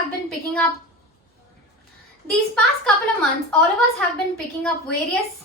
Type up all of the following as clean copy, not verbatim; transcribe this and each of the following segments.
have been picking up these past couple of months, all of us have been picking up various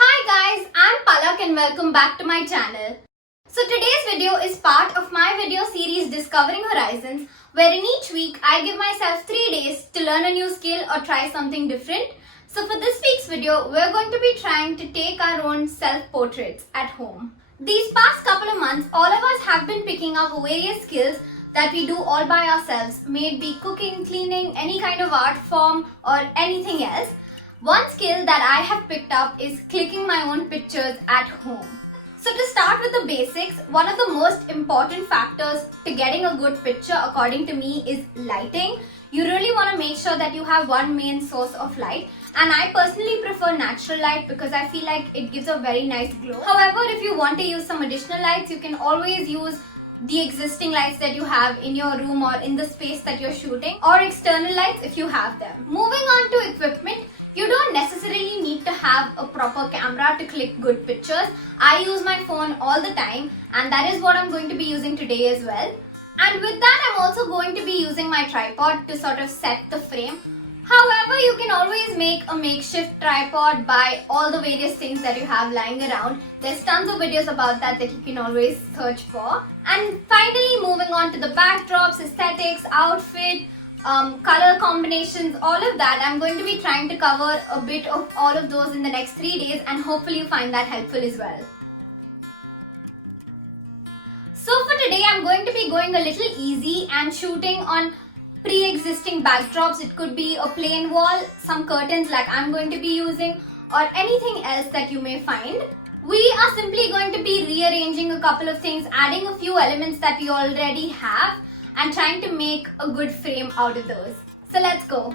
Hi guys, I'm Palak and welcome back to my channel. So today's video is part of my video series Discovering Horizons, wherein each week I give myself 3 days to learn a new skill or try something different. So for this week's video, we're going to be trying to take our own self-portraits at home. These past couple of months, all of us have been picking up various skills that we do all by ourselves, may it be cooking, cleaning, any kind of art form or anything else. One skill that I have picked up is clicking my own pictures at home. So to start with the basics, one of the most important factors to getting a good picture according to me is lighting. You really want to make sure that you have one main source of light, and I personally prefer natural light because I feel like it gives a very nice glow. However, if you want to use some additional lights, you can always use the existing lights that you have in your room or in the space that you're shooting, or external lights if you have them. Moving on to equipment, you don't necessarily need to have a proper camera to click good pictures. I use my phone all the time, and that is what I'm going to be using today as well. And with that, I'm also going to be using my tripod to sort of set the frame. However, you can always make a makeshift tripod by all the various things that you have lying around. There's tons of videos about that you can always search for. And finally, moving on to the backdrops, aesthetics, outfit, color combinations, all of that, I'm going to be trying to cover a bit of all of those in the next 3 days, and hopefully you find that helpful as well. So for today, I'm going to be going a little easy and shooting on pre-existing backdrops. It could be a plain wall, some curtains like I'm going to be using, or anything else that you may find. We are simply going to be rearranging a couple of things, adding a few elements that we already have, and trying to make a good frame out of those. So let's go.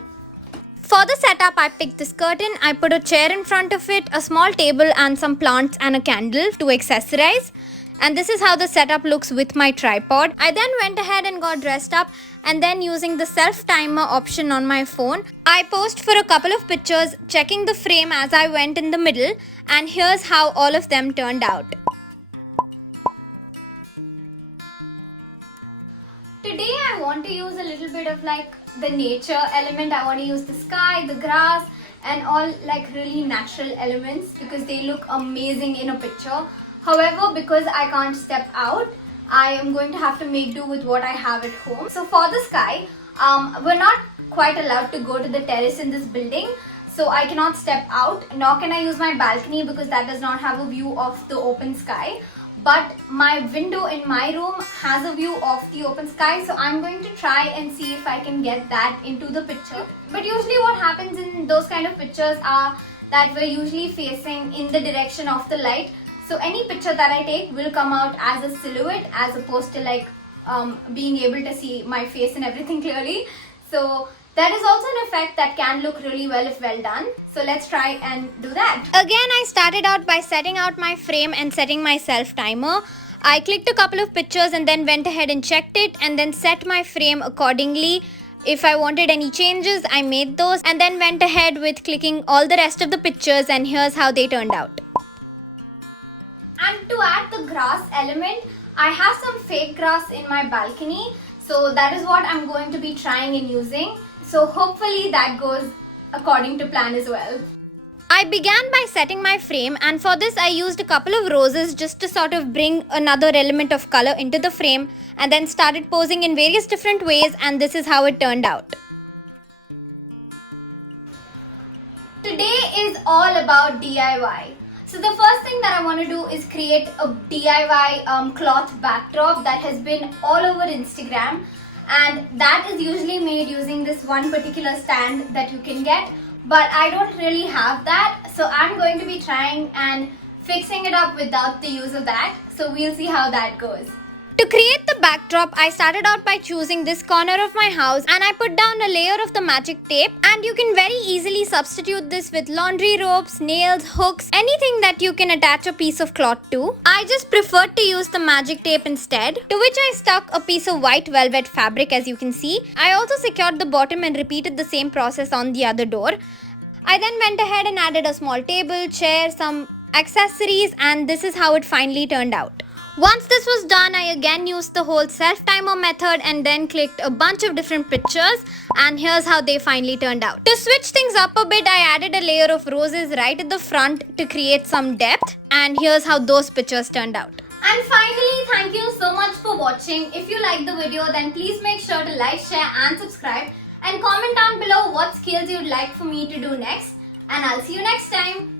For the setup, I picked this curtain, I put a chair in front of it, a small table and some plants and a candle to accessorize. And this is how the setup looks with my tripod. I then went ahead and got dressed up, and then using the self timer option on my phone, I posed for a couple of pictures, checking the frame as I went in the middle, and here's how all of them turned out. Today I want to use a little bit of like the nature element. I want to use the sky, the grass, and all like really natural elements because they look amazing in a picture. However, because I can't step out, I am going to have to make do with what I have at home. So for the sky, we're not quite allowed to go to the terrace in this building. So I cannot step out, nor can I use my balcony because that does not have a view of the open sky. But my window in my room has a view of the open sky, so I'm going to try and see if I can get that into the picture. But usually what happens in those kind of pictures are that we're usually facing in the direction of the light. So any picture that I take will come out as a silhouette as opposed to like being able to see my face and everything clearly. So that is also an effect that can look really well if well done. So let's try and do that. Again, I started out by setting out my frame and setting my self timer. I clicked a couple of pictures and then went ahead and checked it and then set my frame accordingly. If I wanted any changes, I made those and then went ahead with clicking all the rest of the pictures, and here's how they turned out. And to add the grass element, I have some fake grass in my balcony. So that is what I'm going to be trying and using. So hopefully that goes according to plan as well. I began by setting my frame, and for this I used a couple of roses just to sort of bring another element of color into the frame, and then started posing in various different ways, and this is how it turned out. Today is all about DIY. So the first thing that I want to do is create a DIY cloth backdrop that has been all over Instagram, and that is usually made using this one particular stand that you can get, but I don't really have that, so I'm going to be trying and fixing it up without the use of that. So we'll see how that goes. To create the backdrop, I started out by choosing this corner of my house, and I put down a layer of the magic tape, and you can very easily substitute this with laundry ropes, nails, hooks, anything that you can attach a piece of cloth to. I just preferred to use the magic tape instead, to which I stuck a piece of white velvet fabric, as you can see. I also secured the bottom and repeated the same process on the other door. I then went ahead and added a small table, chair, some accessories, and this is how it finally turned out. Once this was done, I again used the whole self-timer method and then clicked a bunch of different pictures, and here's how they finally turned out. To switch things up a bit, I added a layer of roses right at the front to create some depth, and here's how those pictures turned out. And finally, thank you so much for watching. If you liked the video, then please make sure to like, share and subscribe, and comment down below what skills you'd like for me to do next, and I'll see you next time.